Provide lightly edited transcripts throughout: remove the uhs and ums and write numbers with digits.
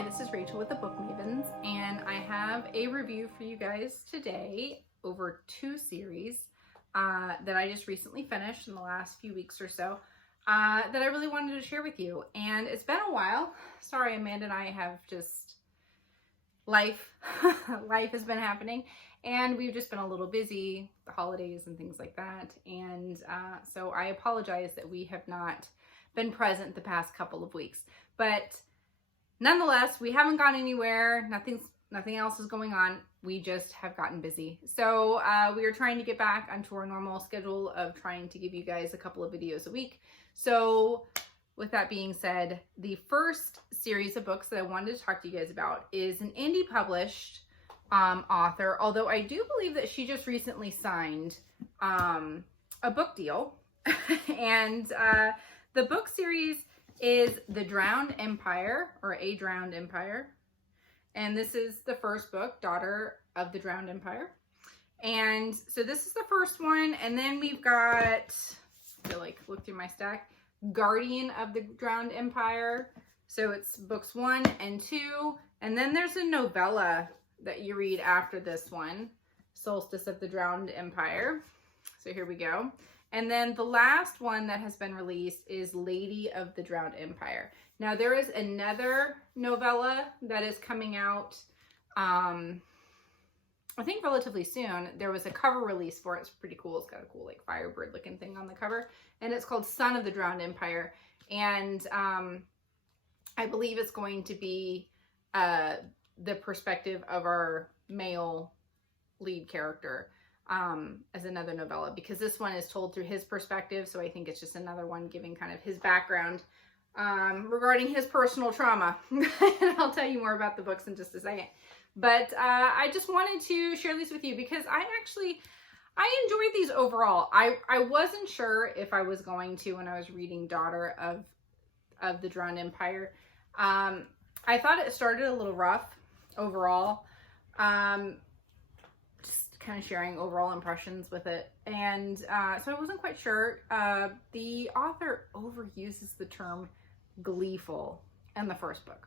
Hi, this is Rachel with the Book Mavens, and I have a review for you guys today over two series that I just recently finished in the last few weeks or so that I really wanted to share with you. And it's been a while. Sorry, Amanda and I have just life has been happening, and we've just been a little busy, the holidays and things like that. And so I apologize that we have not been present the past couple of weeks, but nonetheless, we haven't gone anywhere. Nothing else is going on. We just have gotten busy. So we are trying to get back onto our normal schedule of trying to give you guys a couple of videos a week. So with that being said, the first series of books that I wanted to talk to you guys about is an indie published author, although I do believe that she just recently signed a book deal. And the book series is The Drowned Empire, or A Drowned Empire. And this is the first book, Daughter of the Drowned Empire. And so this is the first one. And then we've got, I feel like, look through my stack, Guardian of the Drowned Empire. So it's books 1 and 2. And then there's a novella that you read after this one, Solstice of the Drowned Empire. So here we go. And then the last one that has been released is Lady of the Drowned Empire. Now there is another novella that is coming out, I think relatively soon. There was a cover release for it. It's pretty cool. It's got a cool like Firebird looking thing on the cover. And it's called Son of the Drowned Empire. And I believe it's going to be the perspective of our male lead character. As another novella, because this one is told through his perspective. So I think it's just another one giving kind of his background regarding his personal trauma. And I'll tell you more about the books in just a second. But I just wanted to share these with you because I enjoyed these overall. I wasn't sure if I was going to when I was reading Daughter of the Drowned Empire. I thought it started a little rough overall. Kind of sharing overall impressions with it, and so I wasn't quite sure. The author overuses the term gleeful in the first book.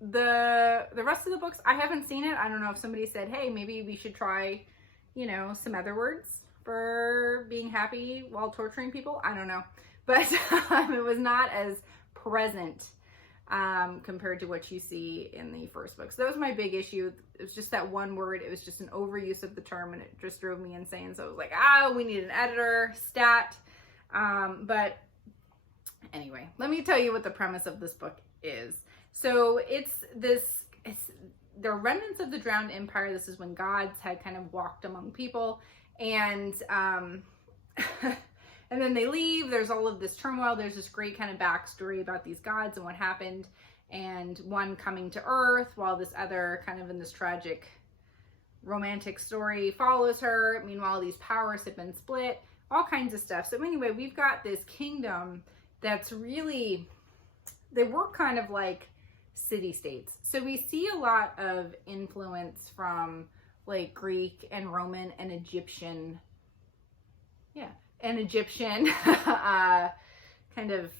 The rest of the books, I haven't seen it. I don't know if somebody said, hey, maybe we should try, some other words for being happy while torturing people. I don't know, but it was not as present compared to what you see in the first book. So that was my big issue. It was just that one word. It was just an overuse of the term, and it just drove me insane. So I was like, we need an editor, stat. But anyway, let me tell you what the premise of this book is. So it's the remnants of the drowned empire. This is when gods had kind of walked among people, and and then they leave. There's all of this turmoil. There's this great kind of backstory about these gods and what happened, and one coming to Earth while this other kind of in this tragic romantic story follows her. Meanwhile, these powers have been split, all kinds of stuff. So anyway, we've got this kingdom that's really, they work kind of like city-states. So we see a lot of influence from like Greek and Roman and Egyptian, kind of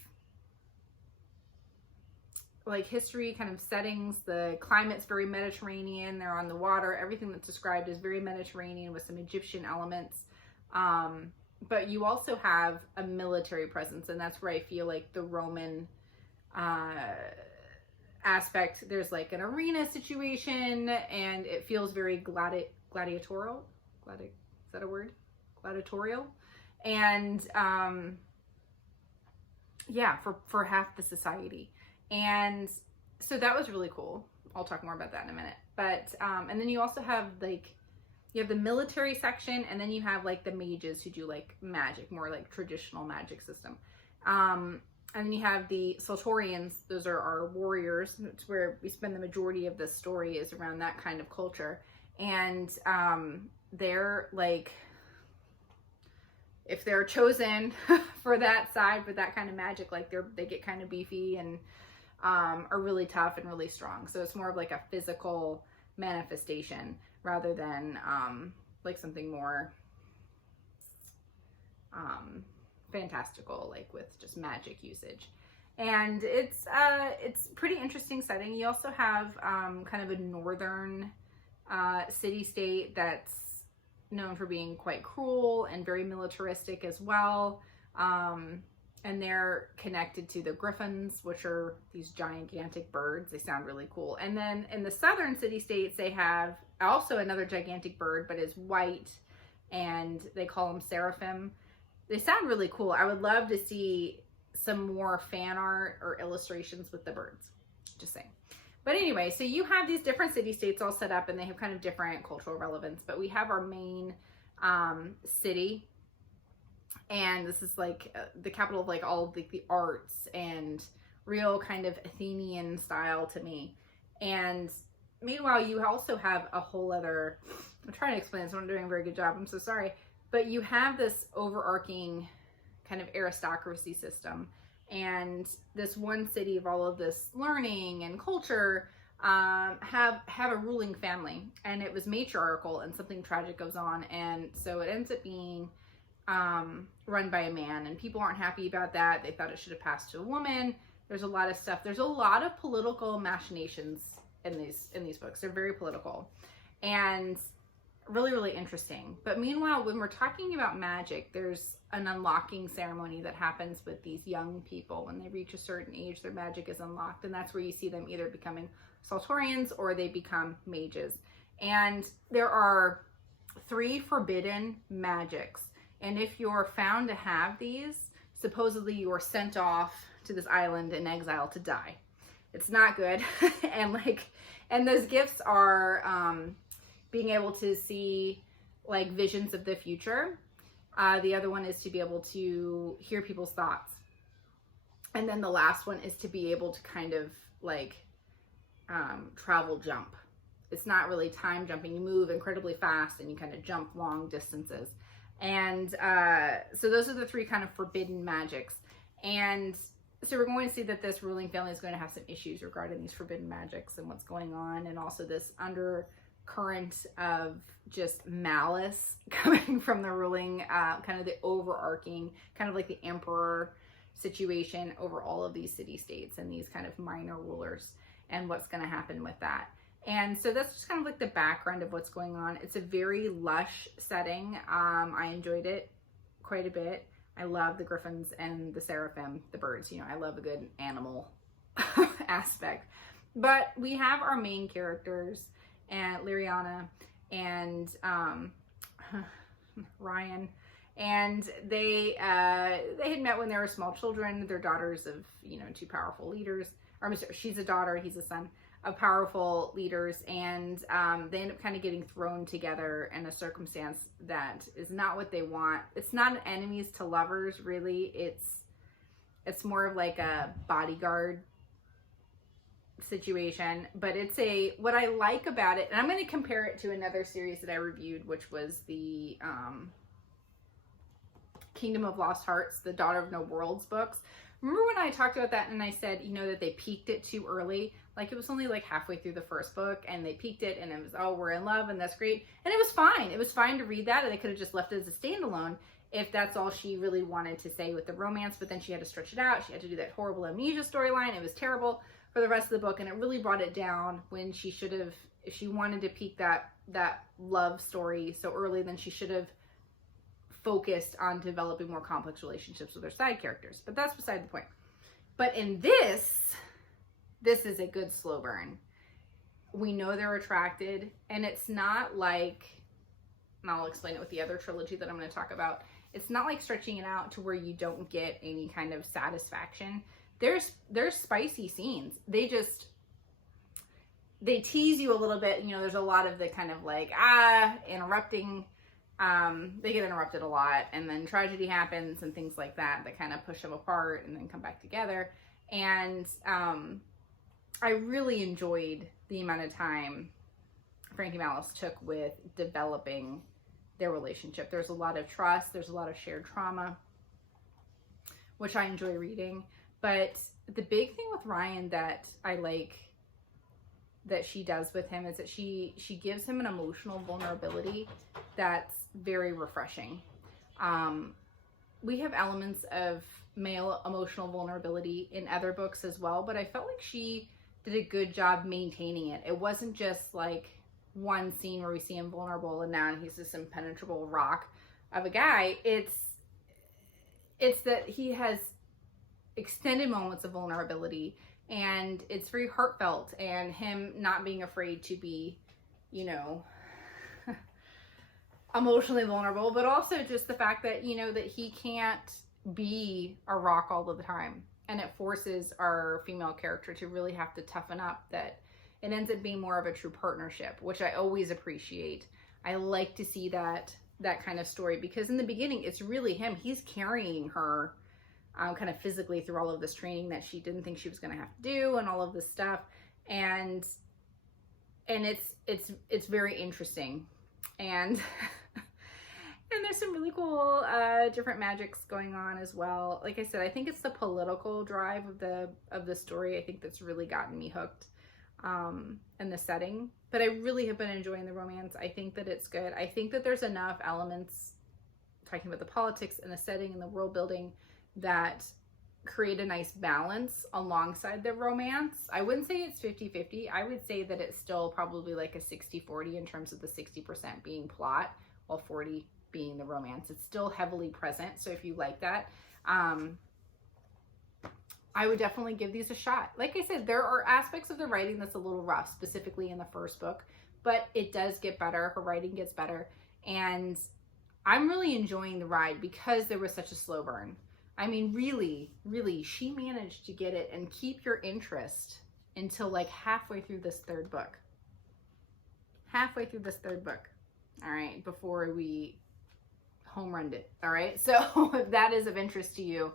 like history kind of settings. The climate's very Mediterranean. They're on the water. Everything that's described is very Mediterranean with some Egyptian elements. But you also have a military presence, and that's where I feel like the Roman aspect, there's like an arena situation, and it feels very gladiatorial. Is that a word? Gladiatorial. And for half the society. And so that was really cool. I'll talk more about that in a minute. But and then you also have like, you have the military section, and then you have like the mages who do like magic, more like traditional magic system. And then you have the Soltorians. Those are our warriors. It's where we spend the majority of the story, is around that kind of culture. And they're like, if they're chosen for that side, for that kind of magic, like they get kind of beefy and are really tough and really strong. So it's more of like a physical manifestation rather than like something more fantastical, like with just magic usage. And it's pretty interesting setting. You also have kind of a northern city-state that's known for being quite cruel and very militaristic as well. And they're connected to the griffins, which are these gigantic birds. They sound really cool. And then in the southern city-states, they have also another gigantic bird, but is white, and they call them seraphim. They sound really cool. I would love to see some more fan art or illustrations with the birds. Just saying. But anyway, so you have these different city-states all set up, and they have kind of different cultural relevance. But we have our main city, and this is like the capital of like all of the arts and real kind of Athenian style to me. And meanwhile, you also have a whole other, I'm trying to explain this, I'm not doing a very good job, I'm so sorry. But you have this overarching kind of aristocracy system, and this one city of all of this learning and culture have a ruling family, and it was matriarchal, and something tragic goes on, and so it ends up being run by a man, and people aren't happy about that. They thought it should have passed to a woman. There's a lot of stuff. There's a lot of political machinations in these books. They're very political and really, really interesting. But meanwhile, when we're talking about magic, there's an unlocking ceremony that happens with these young people. When they reach a certain age, their magic is unlocked, and that's where you see them either becoming Saltorians or they become mages. And there are 3 forbidden magics. And if you're found to have these, supposedly you are sent off to this island in exile to die. It's not good. and those gifts are being able to see like visions of the future. The other one is to be able to hear people's thoughts. And then the last one is to be able to kind of like travel jump. It's not really time jumping. You move incredibly fast and you kind of jump long distances. And so those are the 3 kind of forbidden magics. And so we're going to see that this ruling family is going to have some issues regarding these forbidden magics and what's going on, and also this undercurrent of just malice coming from the ruling, kind of the overarching, kind of like the emperor situation over all of these city-states and these kind of minor rulers, and what's going to happen with that. And so that's just kind of like the background of what's going on. It's a very lush setting. I enjoyed it quite a bit. I love the griffins and the seraphim, the birds. You know, I love a good animal aspect. But we have our main characters, and Liriana and Ryan, and they had met when they were small children. They're daughters of, 2 powerful leaders. Or she's a daughter, he's a son of powerful leaders, and they end up kind of getting thrown together in a circumstance that is not what they want. It's not an enemies to lovers, really. It's more of like a bodyguard situation, but what I like about it, and I'm going to compare it to another series that I reviewed, which was the Kingdom of Lost Hearts, the Daughter of No Worlds books. Remember when I talked about that and I said, that they peaked it too early? Like, it was only like halfway through the first book and they peaked it, and it was, oh, we're in love and that's great. And it was fine. It was fine to read that, and they could have just left it as a standalone if that's all she really wanted to say with the romance, but then she had to stretch it out. She had to do that horrible amnesia storyline. It was terrible for the rest of the book, and it really brought it down when she should have, if she wanted to peak that love story so early, then she should have focused on developing more complex relationships with her side characters. But that's beside the point. But in this is a good slow burn. We know they're attracted, and it's not like, and I'll explain it with the other trilogy that I'm going to talk about, it's not like stretching it out to where you don't get any kind of satisfaction. There's spicy scenes. They tease you a little bit. There's a lot of the kind of like, interrupting. They get interrupted a lot, and then tragedy happens and things like that kind of push them apart and then come back together. And I really enjoyed the amount of time Frankie Malice took with developing their relationship. There's a lot of trust. There's a lot of shared trauma, which I enjoy reading. But the big thing with Ryan that I like that she does with him is that she gives him an emotional vulnerability that's very refreshing. We have elements of male emotional vulnerability in other books as well, but I felt like she did a good job maintaining it. It wasn't just like one scene where we see him vulnerable and now he's this impenetrable rock of a guy. It's that he has extended moments of vulnerability, and it's very heartfelt, and him not being afraid to be, you know, emotionally vulnerable, but also just the fact that, you know, that he can't be a rock all of the time. And it forces our female character to really have to toughen up, that it ends up being more of a true partnership, which I always appreciate. I like to see that kind of story, because in the beginning, it's really him. He's carrying her kind of physically through all of this training that she didn't think she was going to have to do, and all of this stuff. And it's very interesting. And and there's some really cool different magics going on as well. Like I said, I think it's the political drive of the story, I think, that's really gotten me hooked, and the setting. But I really have been enjoying the romance. I think that it's good. I think that there's enough elements, talking about the politics and the setting and the world building, that create a nice balance alongside the romance. I wouldn't say it's 50-50. I would say that it's still probably like a 60-40 in terms of the 60% being plot, while 40 being the romance. It's still heavily present. So if you like that, I would definitely give these a shot. Like I said, there are aspects of the writing that's a little rough, specifically in the first book, but it does get better. Her writing gets better. And I'm really enjoying the ride because there was such a slow burn. I mean, really, she managed to get it and keep your interest until like halfway through this third book. Halfway through this third book. All right, before we home runned it. All right, so if that is of interest to you,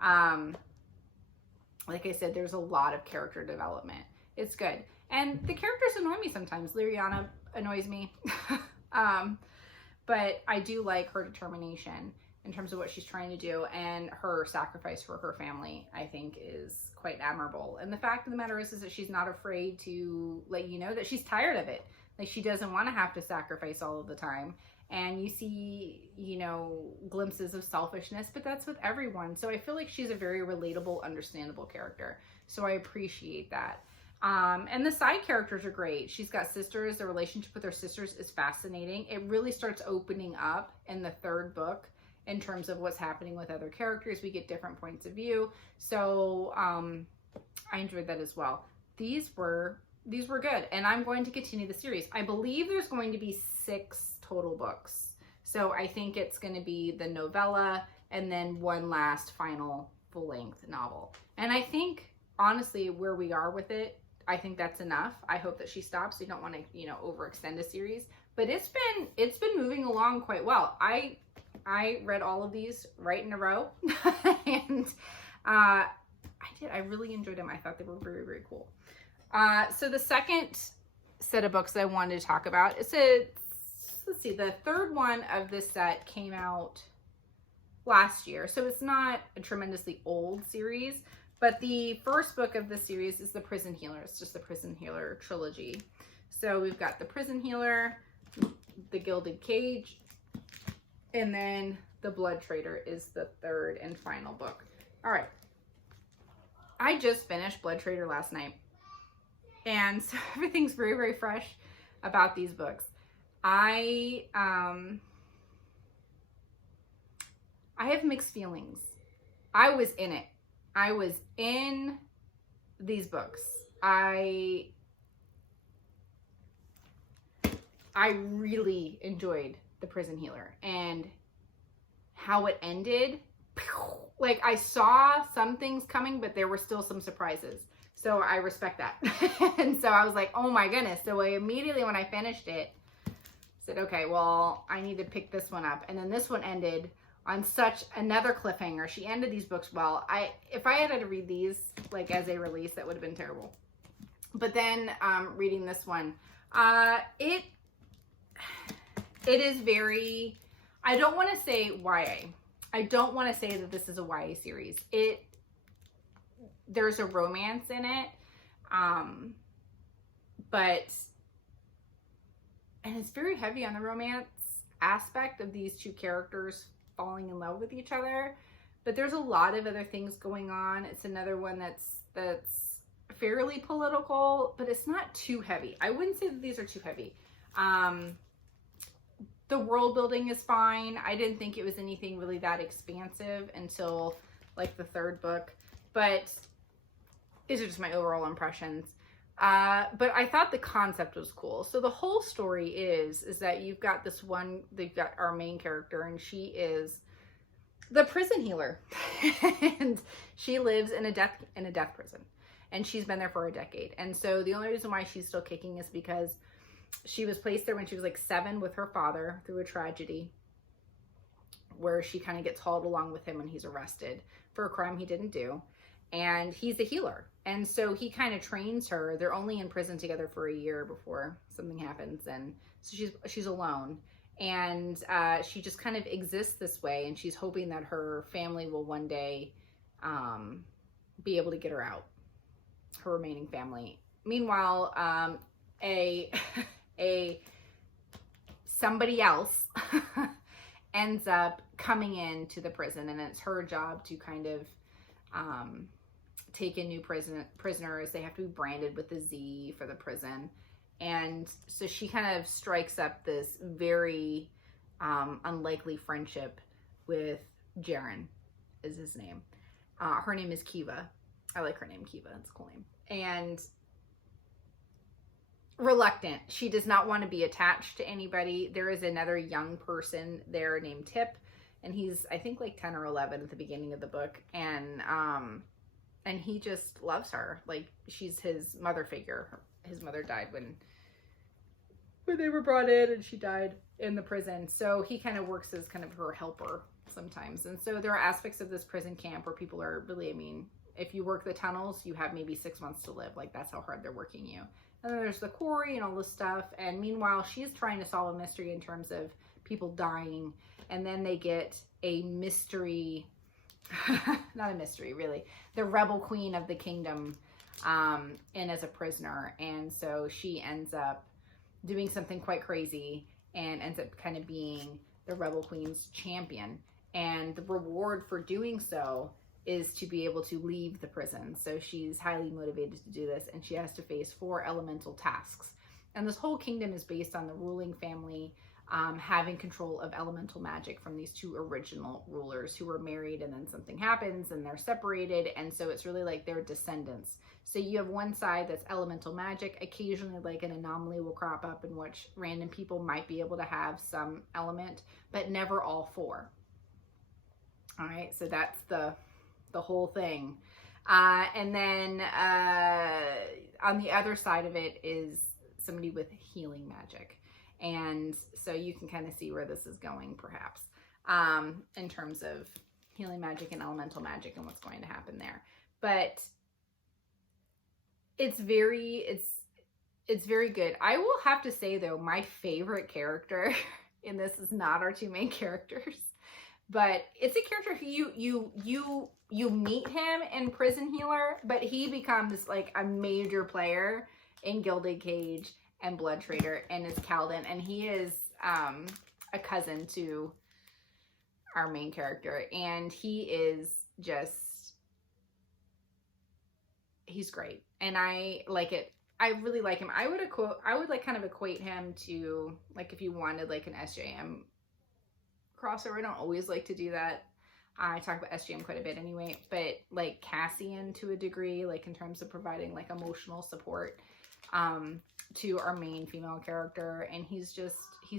like I said, there's a lot of character development. It's good. And the characters annoy me sometimes. Liriana annoys me. But I do like her determination in terms of what she's trying to do, and her sacrifice for her family, I think, is quite admirable. And the fact of the matter is that she's not afraid to let you know that she's tired of it. Like, she doesn't want to have to sacrifice all of the time. And you see, you know, glimpses of selfishness, but that's with everyone. So I feel like she's a very relatable, understandable character. So I appreciate that. And the side characters are great. She's got sisters. The relationship with her sisters is fascinating. It really starts opening up in the third book in terms of what's happening with other characters. We get different points of view. So I enjoyed that as well. These were good, and I'm going to continue the series. I believe there's going to be 6 total books. So I think it's going to be the novella and then one last final full-length novel. And I think, honestly, where we are with it, I think that's enough. I hope that she stops. You don't want to, you know, overextend a series, but it's been moving along quite well. I read all of these right in a row, and I really enjoyed them. I thought they were very, very cool. So the second set of books that I wanted to talk about, let's see, the third one of this set came out last year, so it's not a tremendously old series, but the first book of the series is The Prison Healer. It's just the Prison Healer trilogy. So we've got The Prison Healer, The Gilded Cage, and then The Blood Trader is the third and final book. All right. I just finished Blood Trader last night, and so everything's very, very fresh about these books. I have mixed feelings. I was in it. I was in these books. I really enjoyed The Prison Healer, and how it ended. Like, I saw some things coming, but there were still some surprises. So I respect that. And so I was like, oh my goodness. So immediately when I finished it, said, okay, well, I need to pick this one up. And then this one ended on such another cliffhanger. She ended these books well. If I had to read these like as a release, that would have been terrible. But then reading this one, it is very, I don't want to say YA. I don't want to say that this is a YA series. There's a romance in it, and it's very heavy on the romance aspect of these two characters falling in love with each other. but there's a lot of other things going on. It's another one that's fairly political, but it's not too heavy. I wouldn't say that these are too heavy. The world building is fine. I didn't think it was anything really that expansive until like the third book, but these are just my overall impressions. But I thought the concept was cool. So the whole story is that you've got they've got our main character, and she is the prison healer. And she lives in a death prison. And she's been there for a decade. And so the only reason why she's still kicking is because she was placed there when she was like 7 with her father through a tragedy where she kind of gets hauled along with him when he's arrested for a crime he didn't do. And he's a healer. And so he kind of trains her. They're only in prison together for a year before something happens. And so she's alone. And she just kind of exists this way. And she's hoping that her family will one day be able to get her out. Her remaining family. Meanwhile, somebody else ends up coming into the prison, and it's her job to kind of take in new prisoners. They have to be branded with the Z for the prison. And so she kind of strikes up this very unlikely friendship with Jaren, is his name. Her name is Kiva. I like her name, Kiva. It's a cool name. And reluctant. She does not want to be attached to anybody. There is another young person there named Tip, and he's, I think, like 10 or 11 at the beginning of the book. And he just loves her. Like, she's his mother figure. His mother died when they were brought in, and she died in the prison. So he kind of works as kind of her helper sometimes. And so there are aspects of this prison camp where people are really, I mean, if you work the tunnels, you have maybe 6 months to live. Like, that's how hard they're working you. And then there's the quarry and all this stuff. And meanwhile, she's trying to solve a mystery in terms of people dying. And then they get a mystery, not a mystery, really. The rebel queen of the kingdom in as a prisoner. And so she ends up doing something quite crazy and ends up kind of being the rebel queen's champion. And the reward for doing so is to be able to leave the prison. So she's highly motivated to do this, and she has to face 4 elemental tasks. And this whole kingdom is based on the ruling family having control of elemental magic from these 2 original rulers who were married, and then something happens and they're separated. And so it's really like their descendants. So you have one side that's elemental magic. Occasionally, like, an anomaly will crop up in which random people might be able to have some element, but never all 4. All right, so that's the whole thing. And then on the other side of it is somebody with healing magic. And so you can kind of see where this is going, perhaps, in terms of healing magic and elemental magic and what's going to happen there. But it's very good. I will have to say, though, my favorite character in this is not our 2 main characters, but it's a character who you meet him in Prison Healer, but he becomes like a major player in Gilded Cage and Blood Trader and is Calden, and he is a cousin to our main character, and he is just, he's great, and I like it. I really like him. I would like kind of equate him to, like, if you wanted like an SJM crossover. I don't always like to do that. I talk about SGM quite a bit anyway, but like Cassian to a degree, like in terms of providing like emotional support to our main female character. And he's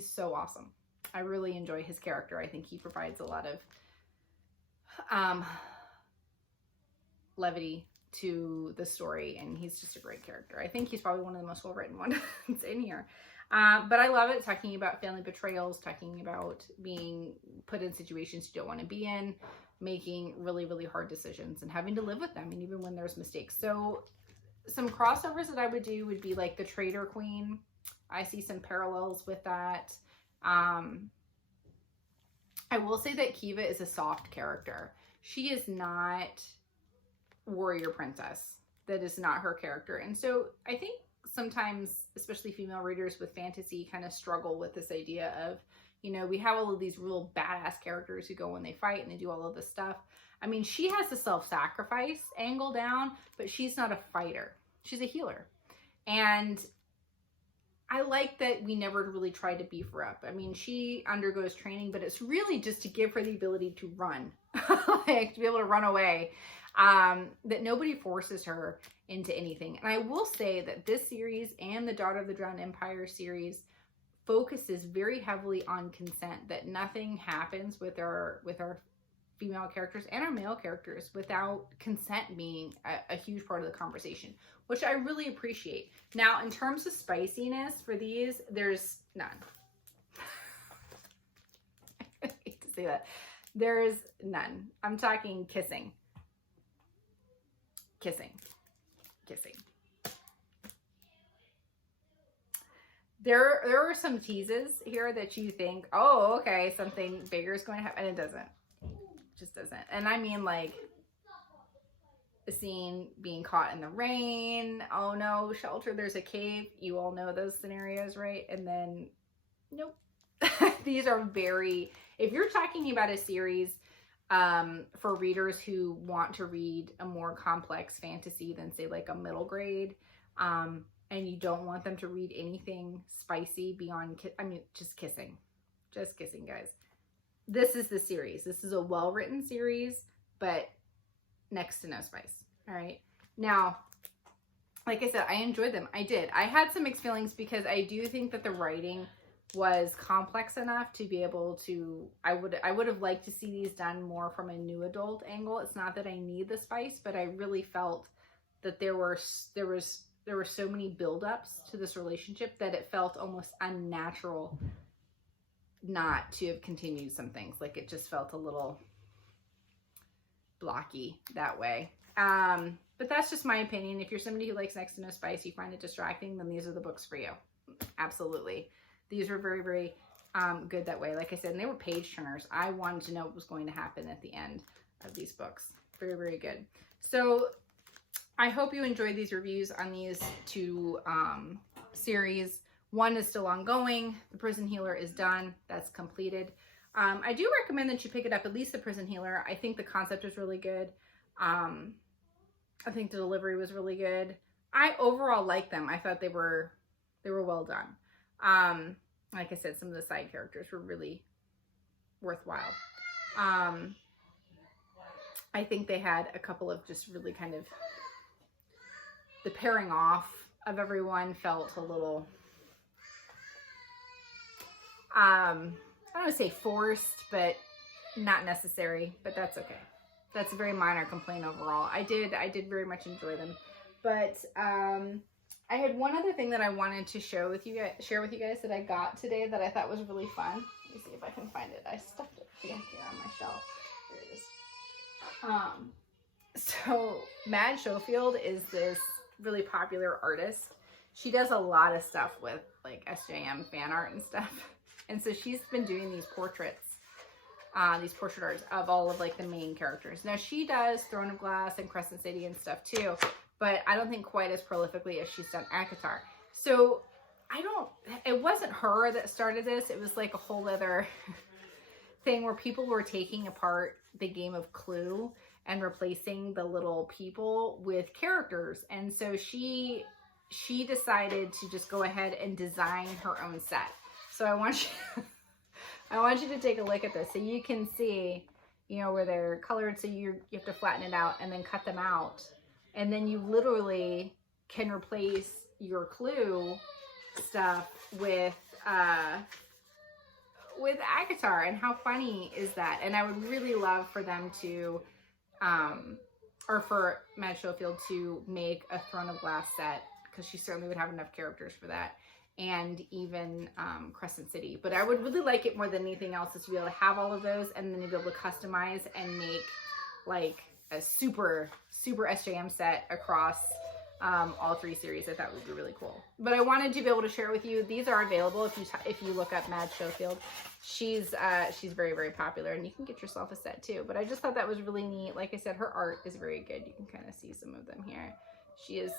so awesome. I really enjoy his character. I think he provides a lot of levity to the story, and he's just a great character. I think he's probably one of the most well-written ones in here. But I love it, talking about family betrayals, talking about being put in situations you don't want to be in, making really, really hard decisions and having to live with them, and even when there's mistakes. So some crossovers that I would do would be like the Traitor Queen. I see some parallels with that. I will say that Kiva is a soft character. She is not warrior princess. That is not her character. And so I think sometimes, especially female readers with fantasy, kind of struggle with this idea of, you know, we have all of these real badass characters who go and they fight and they do all of this stuff. I mean, she has the self-sacrifice angle down, but she's not a fighter. She's a healer. And I like that we never really tried to beef her up. I mean, she undergoes training, but it's really just to give her the ability to run, like to be able to run away, that nobody forces her into anything. And I will say that this series and the Daughter of the Drowned Empire series focuses very heavily on consent, that nothing happens with our female characters and our male characters without consent being a huge part of the conversation, which I really appreciate. Now, in terms of spiciness for these, there's none. I hate to say that. There's none. I'm talking kissing. Kissing. Kissing. There are some teases here that you think, oh, okay, something bigger is going to happen, and it doesn't. It just doesn't. And I mean, like, the scene being caught in the rain. Oh no, shelter, there's a cave. You all know those scenarios, right? And then, nope. These are very, if you're talking about a series for readers who want to read a more complex fantasy than, say, like a middle grade, and you don't want them to read anything spicy beyond, just kissing. Just kissing, guys. This is the series. This is a well-written series, but next to no spice. All right. Now, like I said, I enjoyed them. I did. I had some mixed feelings because I do think that the writing was complex enough to be able to, I would have liked to see these done more from a new adult angle. It's not that I need the spice, but I really felt that there were so many buildups to this relationship that it felt almost unnatural not to have continued some things. Like, it just felt a little blocky that way. But that's just my opinion. If you're somebody who likes next to no spice, you find it distracting, then these are the books for you. Absolutely. These were very, very good that way. Like I said, and they were page turners. I wanted to know what was going to happen at the end of these books. Very, very good. So I hope you enjoyed these reviews on these two series. One is still ongoing. The Prison Healer is done. That's completed. I do recommend that you pick it up, at least the Prison Healer. I think the concept is really good. I think the delivery was really good. I overall liked them. I thought they were well done. Like I said, some of the side characters were really worthwhile. I think they had a couple of just really kind of, the pairing off of everyone felt a little, I don't want to say forced, but not necessary, but that's okay. That's a very minor complaint overall. I did very much enjoy them. But I had one other thing that I wanted to share with you guys that I got today that I thought was really fun. Let me see if I can find it. I stuffed it back here on my shelf. There it is. So Mad Schofield is this really popular artist. She does a lot of stuff with like SJM fan art and stuff. And so she's been doing these portraits, these portrait arts of all of like the main characters. Now she does Throne of Glass and Crescent City and stuff too, but I don't think quite as prolifically as she's done ACOTAR. So it wasn't her that started this. It was like a whole other thing where people were taking apart the game of Clue and replacing the little people with characters. And so she decided to just go ahead and design her own set. So I want you to take a look at this so you can see, you know, where they're colored. So you have to flatten it out and then cut them out. And then you literally can replace your Clue stuff with ACOTAR. And how funny is that? And I would really love for them to, or for Mad Schofield to make a Throne of Glass set, because she certainly would have enough characters for that. And even Crescent City. But I would really like it more than anything else is to be able to have all of those and then to be able to customize and make like a super, super SJM set across all three series. I thought would be really cool. But I wanted to be able to share with you. These are available if you look up Mad Schofield. She's very, very popular, and you can get yourself a set too. But I just thought that was really neat. Like I said, her art is very good. You can kind of see some of them here. She is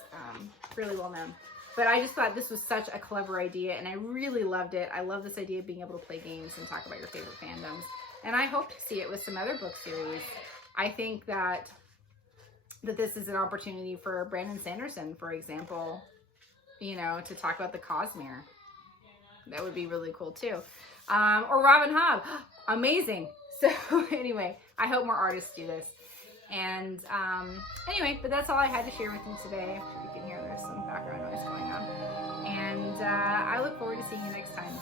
really well known. But I just thought this was such a clever idea, and I really loved it. I love this idea of being able to play games and talk about your favorite fandoms. And I hope to see it with some other book series I think that this is an opportunity for Brandon Sanderson, for example, you know, to talk about the Cosmere. That would be really cool too. Or Robin Hobb. Amazing. So anyway, I hope more artists do this. And anyway, but that's all I had to share with you today. You can hear there's some background noise going on. And I look forward to seeing you next time.